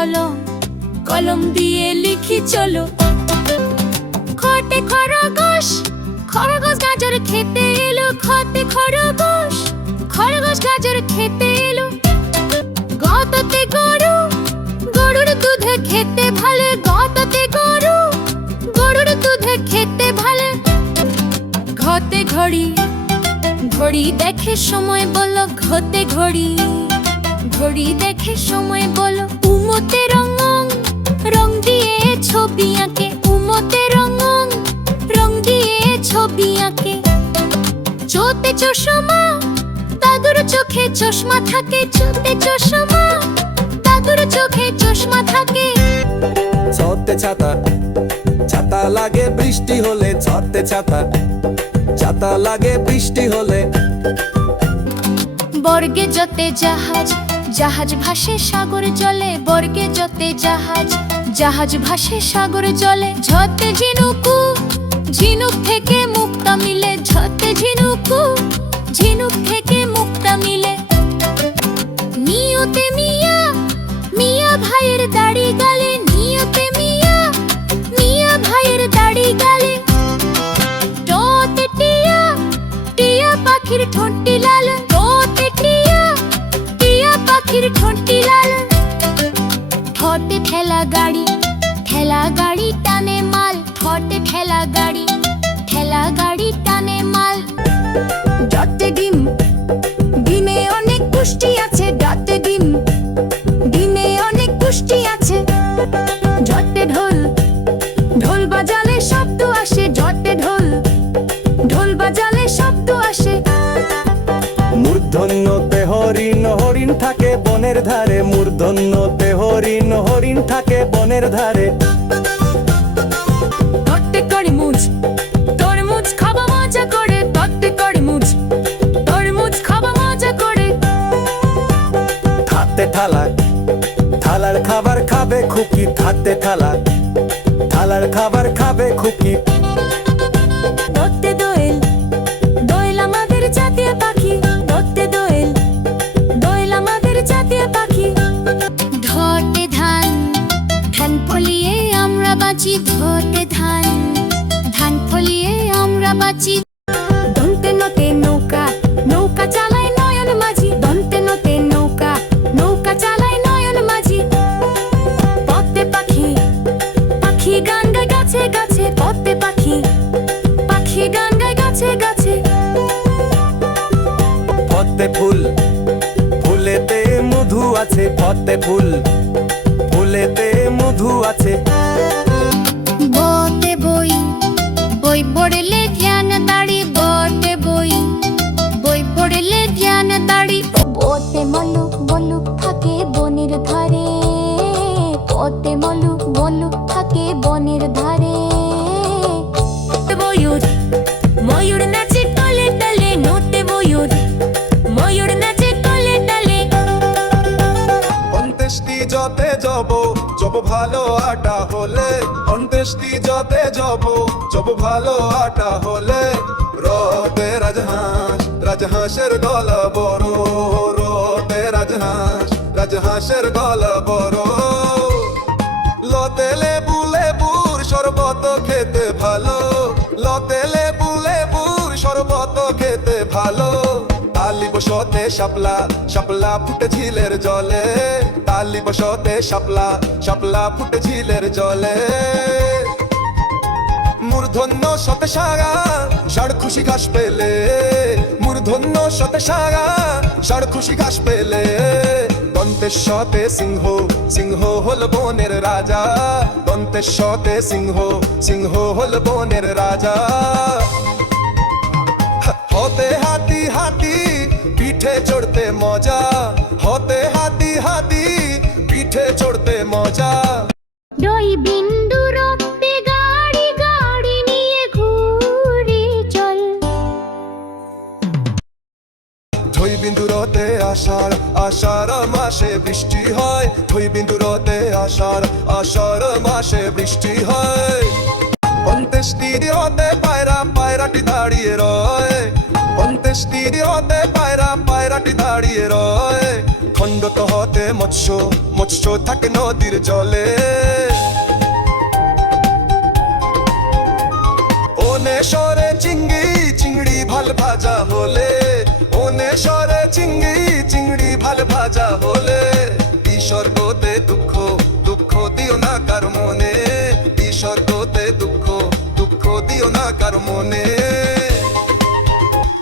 কলম, কলম দিয়ে লিখি চলো। খটে খরগোশ, খরগোশ গাজর খেতে এলো। খটে খরগোশ, খরগোশ গাজর খেতে এলো। গততে গরু, গরুর দুধে খেতে ভালো। গততে গরু, গরুর দুধে খেতে ভালো। ঘতে ঘড়ি, ঘড়ি দেখে সময় বলো। ঘতে ঘড়ি, ঘড়ি দেখে সময় বলো। উমোতে রং, রং দিয়ে ছবি আঁকে। উমোতে রং, রং দিয়ে ছবি আঁকে। চোতে চশমা, দাদুর চোখে চশমা থাকে। চোতে চশমা, দাদুর চোখে চশমা থাকে। ছতে ছাতা, ছাতা লাগে বৃষ্টি হলে। ছতে ছাতা, ছাতা লাগে বৃষ্টি হলে। বর্গে যতে জাহাজ, জাহাজ ভাসে সাগর জলে। বর্গে যতে জাহাজ, জাহাজ ভাসে সাগর জলে। ঝতে ঝিনুকু, ঝিনুক থেকে মুক্তা মিলে। ঝতে ঝিনুকু, ঝিনুক থেকে মুক্তা মিলে। নিয়তে মিয়া, মিয়া ভাইয়ের দাড়ি গালে। নিয়তে মিয়া, মিয়া ভাইয়ের দাড়ি গালে। টতে টিয়া, টিয়া পাখির ঠোঁটটি লাল। টতে টিয়া, টিয়া পাখির ঠোঁটটি লাল। ঠোঁটে ঠেলা গাড়ি, ঠেলা গাড়ি টানে মাল। ঠোঁটে ঠেলা গাড়ি, ঠেলা গাড়ি টানে মাল। ডটে ডিম, ডিমে অনেক পুষ্টি আছে। ডটে ডিম, ডিমে অনেক পুষ্টি আছে। ঝটে ঢোল, ঢোল বাজালে শব্দ আসে। ঝটে ঢোল, ঢোল বাজালে শব্দ আসে। মূর্ধন্যতে হরিণ, হরিণ থাকে বনের ধারে। মূর্ধন্যতে হরিণ, হরিণ থাকে বনের ধারে। তরতে তরমুজ, তরমুজ খাবা মজা করে। তরতে তরমুজ, তরমুজ খাবা মজা করে। থাতে থালা, থালার খাবার খাবে খুকি। থাতে থালা, থালার খাবার খাবে খুকি। তরতে দোয়েল, দোয়েল আমাদের জাতীয় পাখি। তরতে দোয়েল, দোয়েল আমাদের জাতীয় পাখি। ঢটে ধান, ধান ফলিয়ে আমরা বাঁচি। ঢটে ধান, ধান ফলিয়ে আমরা বাঁচি। দন্তে নতে নৌকা, নৌকা চালায় নয়ন মাঝি। দন্তে নতে নৌকা, নৌকা চালায় নয়ন মাঝি। পথে পাখি, পাখি গান গায় গাছে গাছে। পথে পাখি, পাখি গান গায় গাছে গাছে। পদ্মে ফুল, ফুলেতে মধু আছে। পদ্মে ফুল, ফুলেতে মধু আছে। বতে বই, বই পড়লে ধ্যান দাড়ি। বতে বই, বই পড়লে ধ্যান দাড়ি। বতে মলুক বলুক থাকে বনের ধারে। বতে মলুক বলুক থাকে বনের ধারে। ময়ূর, ময়ূর নাচে তলে তলে। নতে ময়ূর, ময়ূর নাচে তলে তলে। অন্ত্যেষ্টি যতে যাব, যাব ভালো আটা হলে। অন্ত্যেষ্টি যতে যাব, যাব ভালো আটা হলে। রতে রাজহাঁস, রাজহাঁসের গলা বড়। রতে রাজহাঁস, রাজহাঁসের গলা বড়। লতে লেবু, লেবুর শরবত খেতে ভালো। লতে লেবু, লেবুর শরবত খেতে ভালো। তালি বসতে শাপলা, শাপলা ফুটে ঝিলের জলে। তালি বসতে শাপলা, শাপলা ফুটে ঝিলের জলে। মূর্ধন্য শতে সাগা, ষাড় খুশি ঘাস পেলে। মূর্ধন্য শতে সাগা, ষাড় খুশি ঘাস পেলে। দন্তের শতে সিংহ, সিংহ হল বনের রাজা। দন্তের শতে সিংহ, সিংহ হল বনের রাজা। হতে হাতি, হাতি পিঠে চড়তে মজা। হতে হাতি, হাতি পিঠে চড়তে মজা। দই বিন্দু রক্তে গাড়ি, গাড়ি নিয়ে ঘুরে চল। থই বিন্দুরতে আষাঢ়, আষাঢ় মাসে বৃষ্টি হয়। থই বিন্দুরতে আষাঢ়, আষাঢ় মাসে বৃষ্টি হয়। অন্ত্যেষ্টি হতে পায়রা, পায়রাটি দাঁড়িয়ে রয়। অন্ত্যেষ্টি হতে পায়রা, পায়রাটি দাঁড়িয়ে রয়। খঞ্জ উন্নত হতে মৎস্য মৎস্য থাকে নদীর জলে ওনে সরে চিংড়ি চিংড়ি ভাল ভাজা হলে ওনে সরে চিংড়ি চিংড়ি ভাল ভাজা হলে বিসর্গতে দুঃখ দুঃখ দিও না কার মনে বিসর্গতে দুঃখ দুঃখ দিও না কার মনে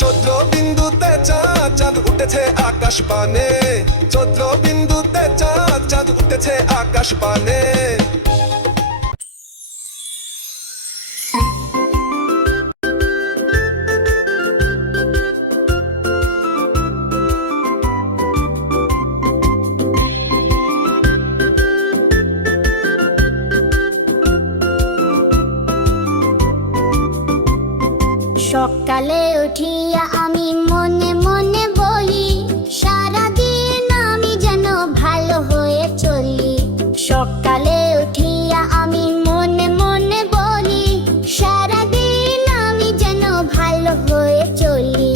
চন্দ্র বিন্দুতে চাঁদ চাঁদ উঠেছে আকাশ পানে চন্দ্র বিন্দুতে চাঁদ চাঁদ উঠেছে আকাশ পানে সকালে উঠিয়া আমি মনে মনে বলি সারাদিন আমি যেন ভালো হয়ে চলি সকালে উঠিয়া আমি মনে মনে বলি সারাদিন আমি যেন ভালো হয়ে চলি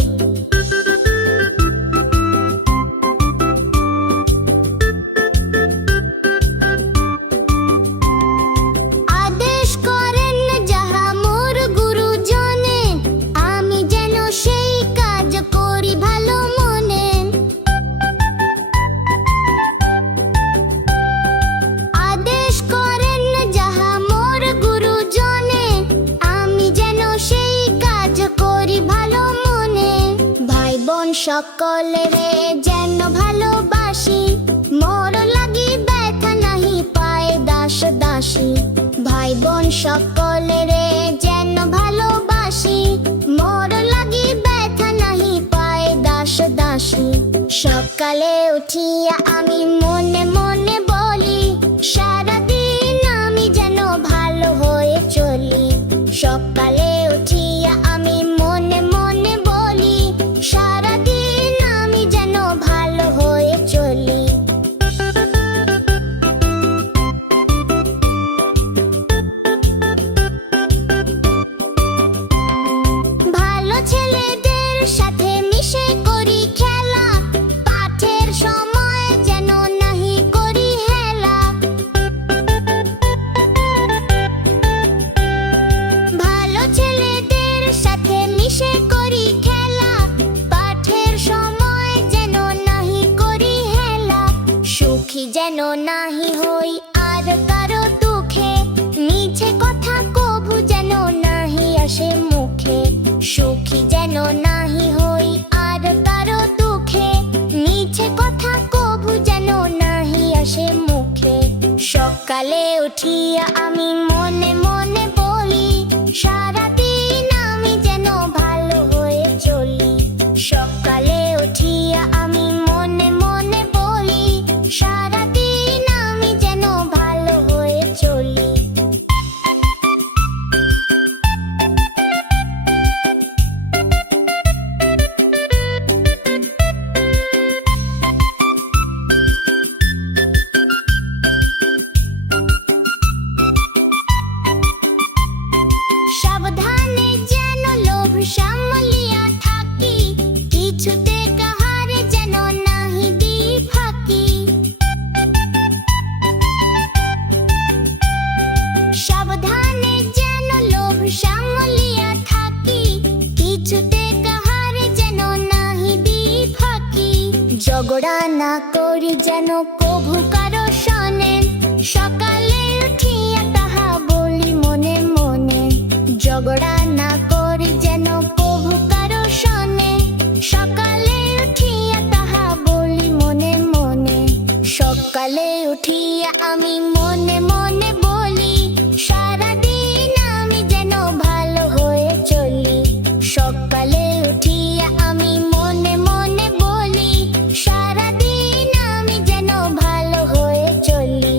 আদেশ করেন যাহা মোর গুরুজনে আমি যেন সেই কাজ করি ভালো মনে আদেশ করেন যাহা মোর গুরুজনে আমি যেন সেই কাজ করি ভালো মনে ভাই বোন সকলেরে যেন ভালোবাসি মোর লাগি ব্যথা নাহি পায় দাস দাসী ভাই বোন সকলেরে যেন ভালোবাসি মোর লাগি ব্যথা নাহি পায় দাস দাসী সকালে উঠিয়া আমি মনে মনে বলি সারাদিন আমি যেন ভালো হয়ে চলি সকালে উঠিয়া আমি মনে মনে বলি সারাদিন আমি যেন ভালো হয়ে চলি ভালো ছেলেদের সাথে মিশে করি খেলা পাঠের সময় যেন নাহি করি হেলা ভালো ছেলেদের সাথে মিশে করি খেলা পাঠের সময় যেন নাহি করি হেলা সুখী যেন নাহি হই আর কারো দুঃখে মিছে কথা কভু যেন নাহি আসে মুখে সুখী যেন নাহি হই আর কারো দুঃখে মিছে কথা কভু যেন নাহি আসে মুখে সকালে উঠিয়া আমি মনে মনে বলি সারাদিন আমি যেন ভালো হয়ে চলি সকালে উঠিয়া আমি মনে মনে বলি সারাদিন আমি যেন ভালো হয়ে চলি সাবধানে যেন লোভ সামলিয়া থাকি কিছুতে কাহারে যেন নাহি দি ফাঁকি সাবধানে যেন লোভ সামলিয়া থাকি কিছুতে কাহারে যেন নাহি দি ফাঁকি ঝগড়া না করি যেন কভু কারো শোনে সকালে উঠিয়া তাহা বলি মনে মনে ঝগড়া না করি যেন কভু কারো শোনে সকালে উঠিয়া তাহা বলি মনে মনে সকালে উঠিয়া আমি মনে মনে বলি সারাদিন আমি যেন ভালো হয়ে চলি সকালে উঠিয়া আমি মনে মনে বলি সারাদিন আমি যেন ভালো হয়ে চলি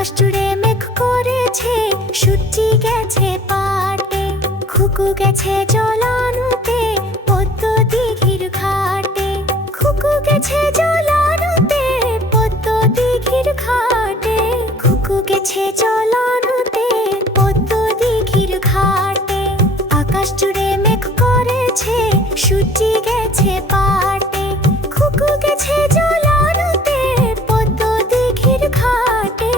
আকাশ জুড়ে মেঘ করেছে, সূর্যি গেছে পাটে, খুকু গেছে জল আনতে পদ্ম দিঘির ঘাটে। খুকু গেছে জল আনতে পদ্ম দিঘির ঘাটে, খুকু গেছে জল আনতে পদ্ম দিঘির ঘাটে। আকাশ জুড়ে মেঘ করেছে, সূর্যি গেছে পাটে, খুকু গেছে জল আনতে পদ্ম দিঘির ঘাটে।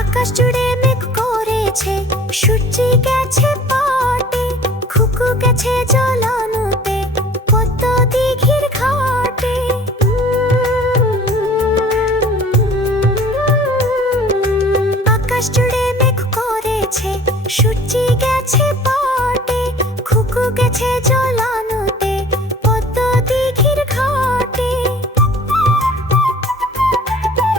আকাশ জুড়ে মেঘ করেছে, সূর্যি গেছে পাটে, খুকু গেছে জল আনতে পদ্ম দিঘির ঘাটে। আকাশ জুড়ে মেঘ করেছে, সূর্যি গেছে পাটে, খুকু গেছে জল আনতে পদ্ম দিঘির ঘাটে।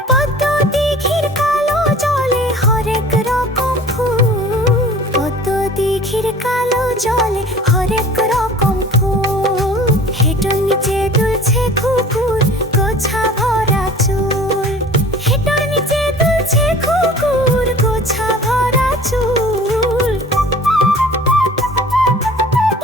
পদ্ম দিঘির কালো জলে হরেক রকম ফুল, পদ্ম দিঘির কালো জলে হরেক রকম ফুল। হেঁটোর নিচে দুলছে কুকুর, গোছা ভরা চুল। হেঁটোর নিচে দুলছে কুকুর, গোছা ভরা চুল।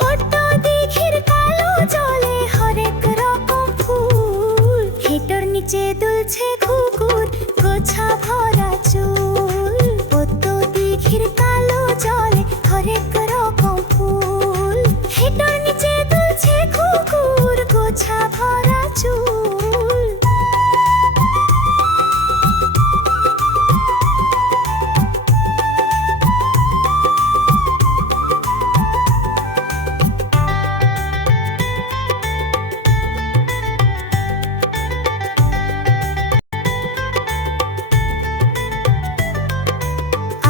পদ্ম দিঘির কালো জলে হরেক রকম ফুল, হেঁটোর নিচে দুলছে কুকুর, গোছা ভরা চুল। পদ্ম দিঘির কালো জলে হরেক রকম ফুল, হেঁটোর নিচে দুলছে কুকুর, গোছা ভরা চুল।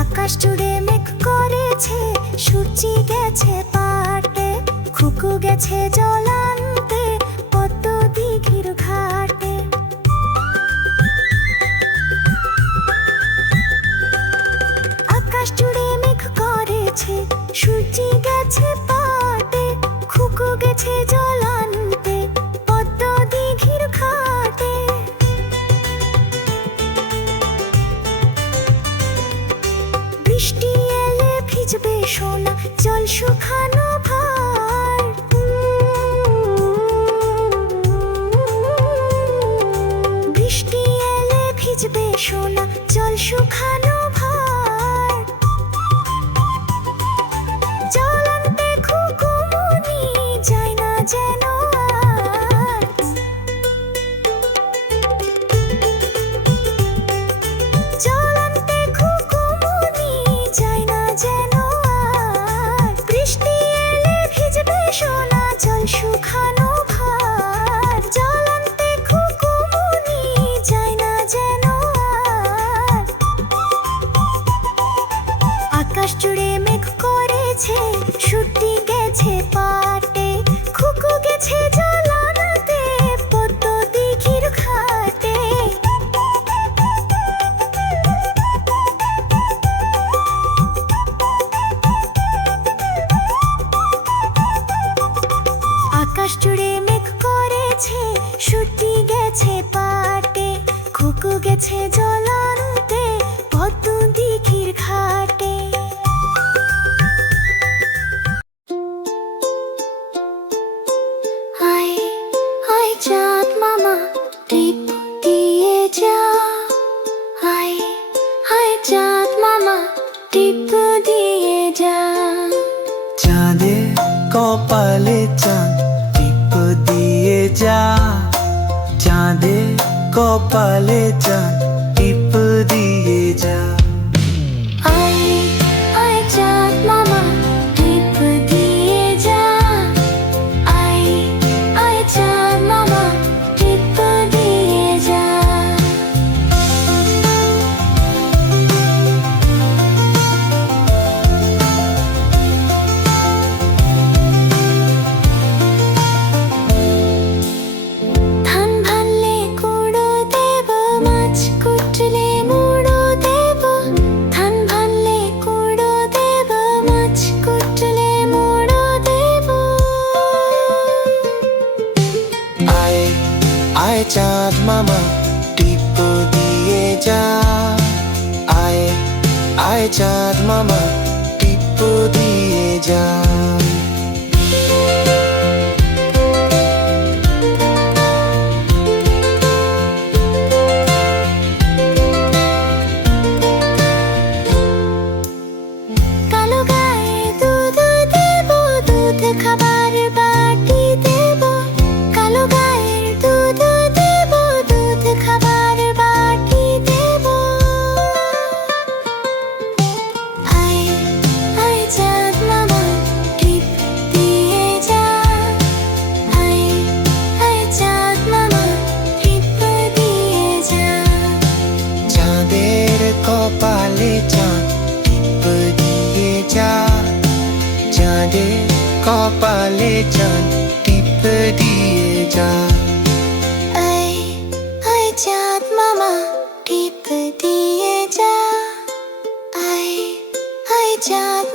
আকাশ জুড়ে মেঘ করেছে, সূর্যি গেছে পাটে, খুকু গেছে জল আনতে পদ্ম দিঘির ঘাটে। আকাশ জুড়ে মেঘ করেছে, সূর্যি গেছে পাটে, খুকু গেছে জল আনতে পদ্ম দিঘির ঘাটে। বৃষ্টি এলে ভিজবে সোনা, জল শুকানো ভার। বৃষ্টি এলে ভিজবে সোনা, জল শুকানো ভার। জল আনতে খুকু মনি যায় না যেন আর। জল আনতে খুকু মনি যায় না যেন আর। বৃষ্টি এলে ভিজবে সোনা, জল শুকানো ভার। জল আনতে খুকু মনি যায় না যেন আর। আকাশ জুড়ে মেঘ করেছে, সূর্যি গেছে পাটে, খুকু গেছে জল আনতে পদ্ম দিঘির ঘাটে। আকাশ জুড়ে মেঘ করেছে, সূর্যি গেছে পাটে, খুকু গেছে জল আনতে পদ্ম দিঘির ঘাটে। আয় আয় চাঁদ মামা, টিপ দিয়ে যা। আয় আয় চাঁদ মামা, টিপ দিয়ে যা। চাঁদে কপালে চাঁদ টিপ দিয়ে যা। চাঁদে কপালে চাঁদ টিপ দিয়ে যা। আয় আয় চাঁদ মামা, টিপ দিয়ে যা। আয় আয় চাঁদ মামা, টিপ দিয়ে যা। ধান আয় চাঁদ মামা টিপ দিয়ে যা আয় আয় চাঁদ মামা টিপ দিয়ে যা কালো গায়ে দুধ দেব, দুধ খাবার বাটি দেব। কালো গায়ের দুধ দেব, দুধ খাবার বাটি দেব। আয় আয় চাঁদ মামা টিপ দিয়ে যা আয় আয় চাঁদ মামা টিপ দিয়ে যা চাঁদের কপালে চাঁদ টিপ দিয়ে যা চাঁদের কপালে চাঁদ টিপ দিয়ে যা আয় আয় চাঁদ মামা টিপ দিয়ে যা আয় আয় চাঁদ